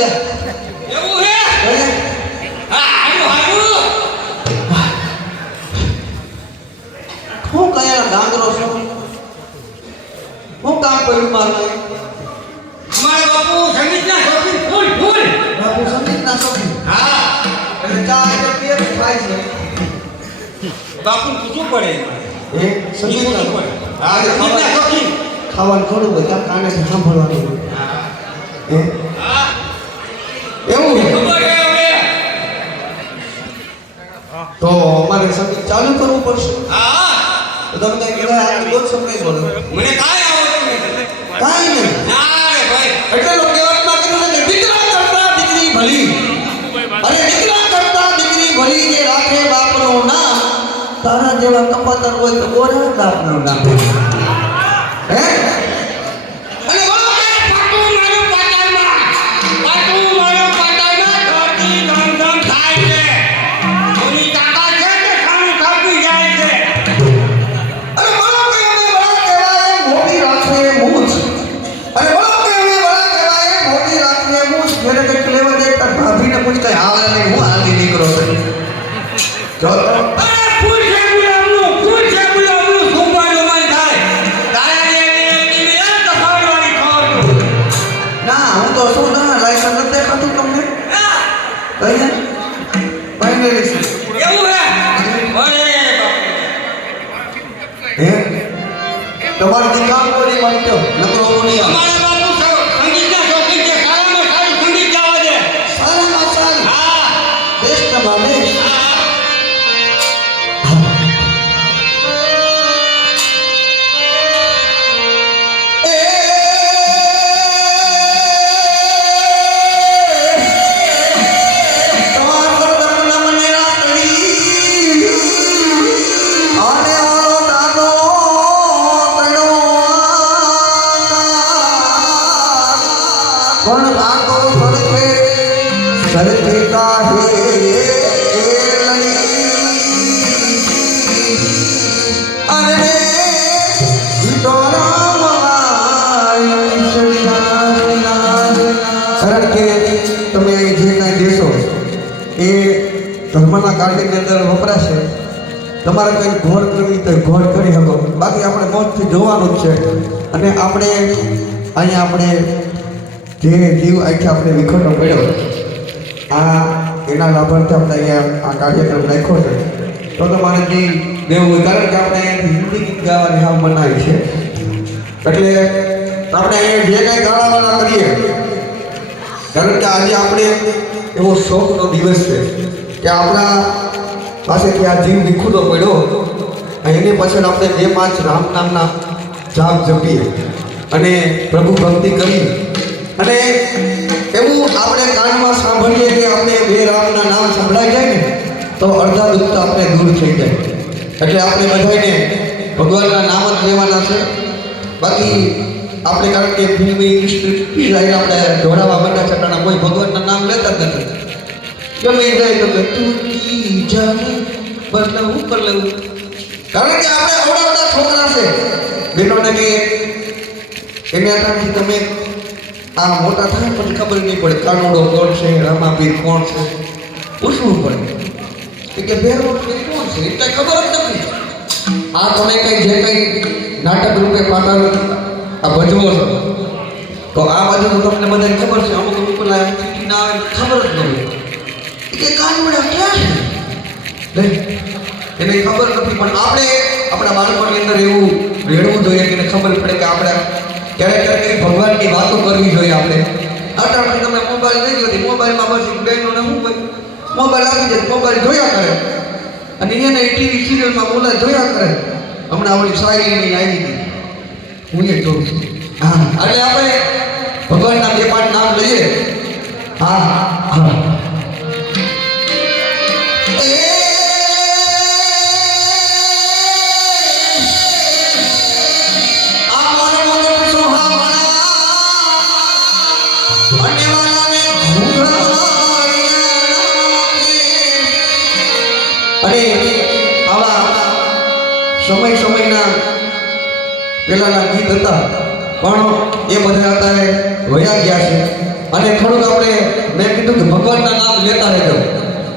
ગયા એવું હે હા હારું હારું હું કયા ડાંગરો છું હું કામ કર્યું મારું અમારે બાપુ સંગીતના શોખીન ફૂલ ફૂલ બાપુ સંગીતના શોખીન હા એટલે ચા એટલે પીએ થાય છે બાપુ પૂછવું પડે એ સંગીતના પડે હા સંગીતના શોખીન ખાવાનું થોડું હોય ત્યાં કાનેથી સાંભળવાનું હોય હા એવું છે ખબર હે હવે તો અમારે સંગીત ચાલુ કરવું પડશે હા તો તમે કઈ કહેવાય આ બોલ સમય બોલો મને કાંઈ આવડતું નથી કાંઈ નહીં ના રે ભાઈ એટલે લોકો કહેવામાં કીધું છે કે દીકરા કરતા દીકરી ભલી અને દીકરા કરતા દીકરી ભલી જે રાખે બાપનું નામ તારા જેવા કપાતર હોય તો ગોરા બાપનું નામ હે અને બોલો કે પાટું મારું પાટણમાં ઘરથી ધમ થાય છે ઓની તાકાત છે કે ખાણું ખાતું જાય છે અને બોલો કે અમે બળા કહેવાય મોટી રાખે મૂછ અને બોલો કે અમે બળા કહેવાય મોટી રાખે મૂછ જેને કંઈક લેવા દે તાર ભાભીને પૂછ કઈ હાલે નહીં હું હાલતી નીકળો છે જો તો અરે ફૂલ છે ગુલાબનું સુંબરનું મન થાય તારા જેવી ટીવી તો ખાવાની ખાવાનું ના હું તો શું ના લાયસન્સ નથી દેખાતું તમને કહીએ ફાઇનલી છે એવું હે અરે હે તમારું દીકામ કોની વાંચો નકરો કોની અમારા બાપુ સંગીતના શોખીન છે સારામાં સારું સંગીત ગાવા દે સારામાં સારું હા બેસ્ટમાં બેસ્ટ ધર્મના કાર્યની અંદર વપરાશે તમારે કંઈ ઘોર કરવી તો ઘોર કરી શકો બાકી આપણે મોજથી જોવાનું જ છે અને આપણે અહીંયા આપણે જે જીવ આખી આપણે વિખોટો પડ્યો આ એના લાભાર્થે આપણે અહીંયા આ કાર્યક્રમ રાખ્યો છે તો તમારે જે દેવું હોય કારણ કે આપણે હિન્દી ગીત ગાવાની હાવ મનાવી છે એટલે આપણે અહીંયા જે કાંઈ ગાળાવાળા કરીએ કારણ કે આજે આપણે એવો શોખનો દિવસ છે કે આપણા પાસેથી આ જીવ વિખૂટો પડ્યો એની પાછળ આપણે બે પાંચ રામ નામના જાપ જપીએ અને પ્રભુ ભક્તિ કરી અને એવું આપણે કાનમાં સાંભળીએ કે આપણે બે રામના નામ સંભળાઈ જાય ને તો અડધા દુઃખ આપણે દૂર થઈ જાય એટલે આપણે બધાને ભગવાનના નામ જ લેવાના છે બાકી આપણે કારણ કે ફિલ્મ ઇન્ડસ્ટ્રી આપણે જોડાવા માટે છતાં કોઈ ભગવાનના નામ લેતા જ નથી ગમે જાય તો કે તું કી જાને બદલા હું કર લેવું કારણ કે આપણે આવડા છોકરા છે બેનોને કે એને આટાથી તમે આ મોટા થાય પછી ખબર નહીં પડે કાનોડો કોણ છે રામાપીર કોણ છે પૂછવું પડે કે બે કોણ છે એ કઈ ખબર જ નથી આ તમે કઈ જે કઈ નાટક રૂપે પાત્ર આ ભજવો છો તો આ બાજુ તમને બધાને ખબર છે અમુક અમુક પેલા ચીઠી ના આવે ખબર જ નથી કે કાનોડા ક્યાં છે એને ખબર નથી પણ આપણે આપણા બાળકોની અંદર એવું રેડવું જોઈએ કે એને ખબર પડે કે આપણે ક્યારેક ક્યારેક ભગવાનની વાતો કરવી જોઈએ આપણે અત્યારે તમે મોબાઈલ લઈ ગયો મોબાઈલમાં પછી બહેનોને મોબાઈલ આપી દે મોબાઈલ જોયા કરે અને એને ટીવી સિરિયલમાં બોલા જોયા કરે હમણાં ઓલી શાયરીની આવી હતી હું એ જોઉં છું હા એટલે આપણે ભગવાનના બે પાંચ નામ લઈએ હા હા અને આવા સમયના પહેલાના ગીત હતા પણ એ બધા અત્યારે વયા ગયા છે અને થોડુંક આપણે મેં કીધું કે ભગવાનના નામ લેતા રહેજો.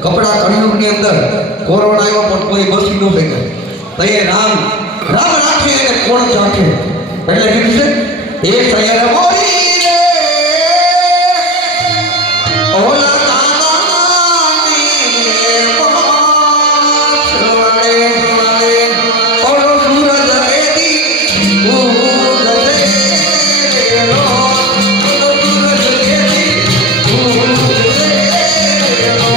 કપડા કળિયુગની અંદર કોરોના આવ્યો પણ કોઈ બસી ન થઈ ગયો. તો એ રામ રાખે અને કોણ ચાખે એટલે કીધું છે એ સૈયદ મોરી રે ઓલા કાનાની પાછળે ઓલો સૂરજ રેડી ઉગશે રો ઓલો સૂરજ રેડી ઉગશે રો.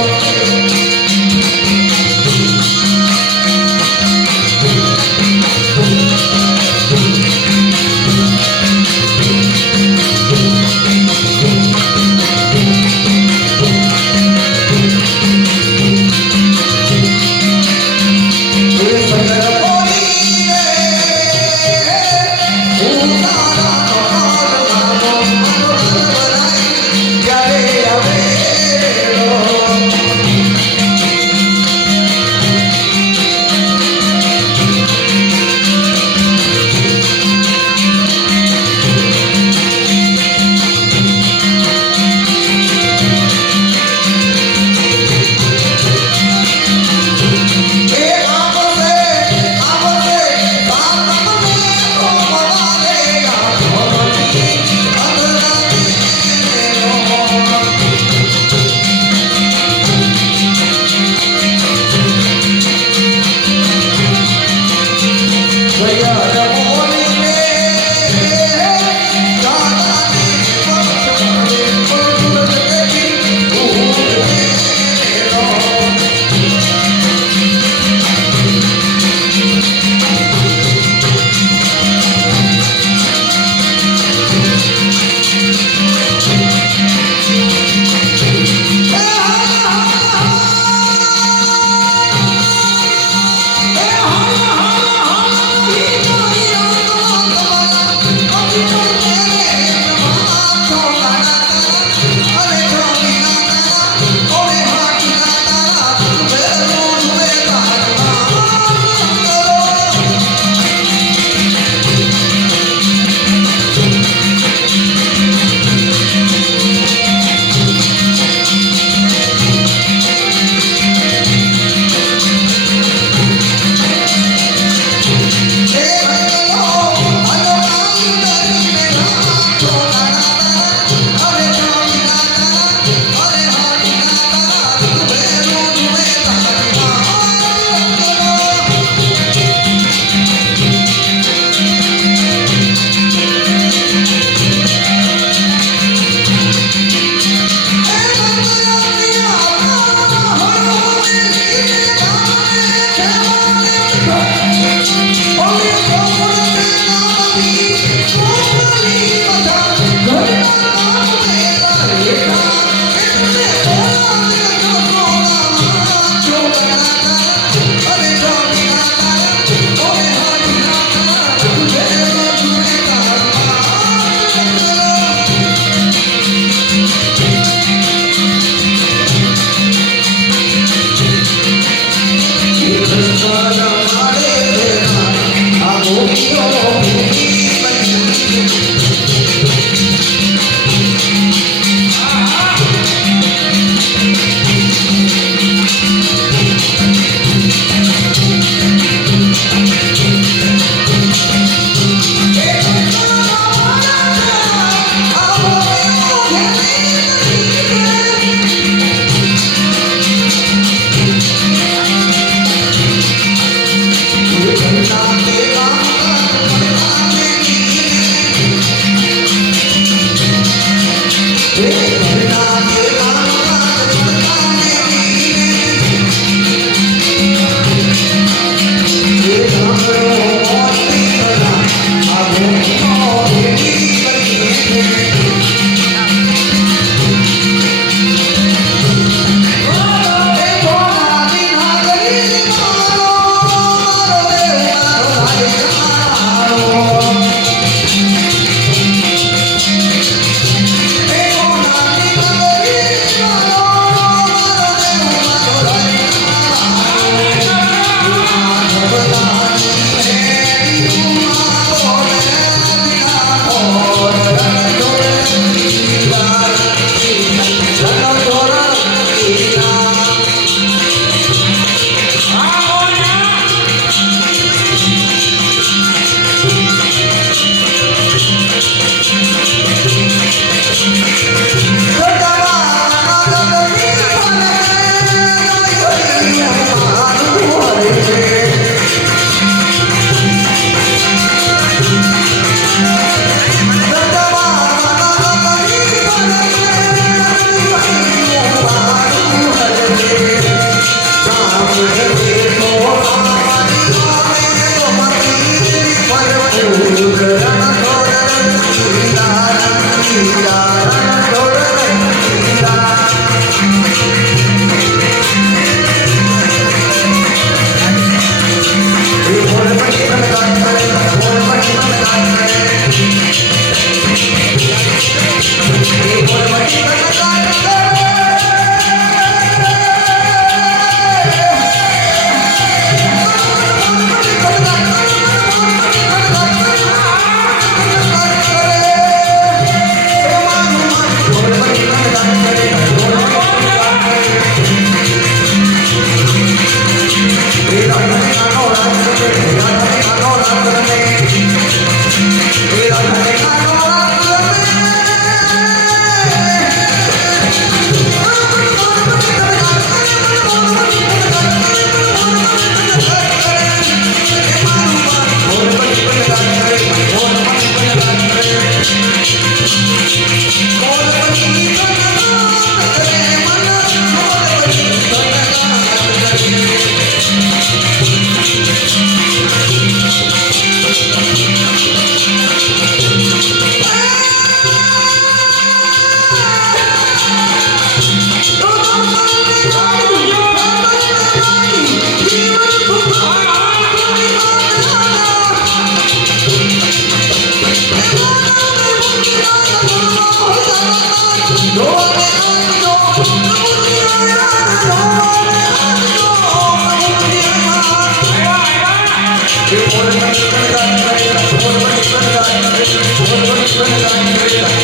Thank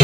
you.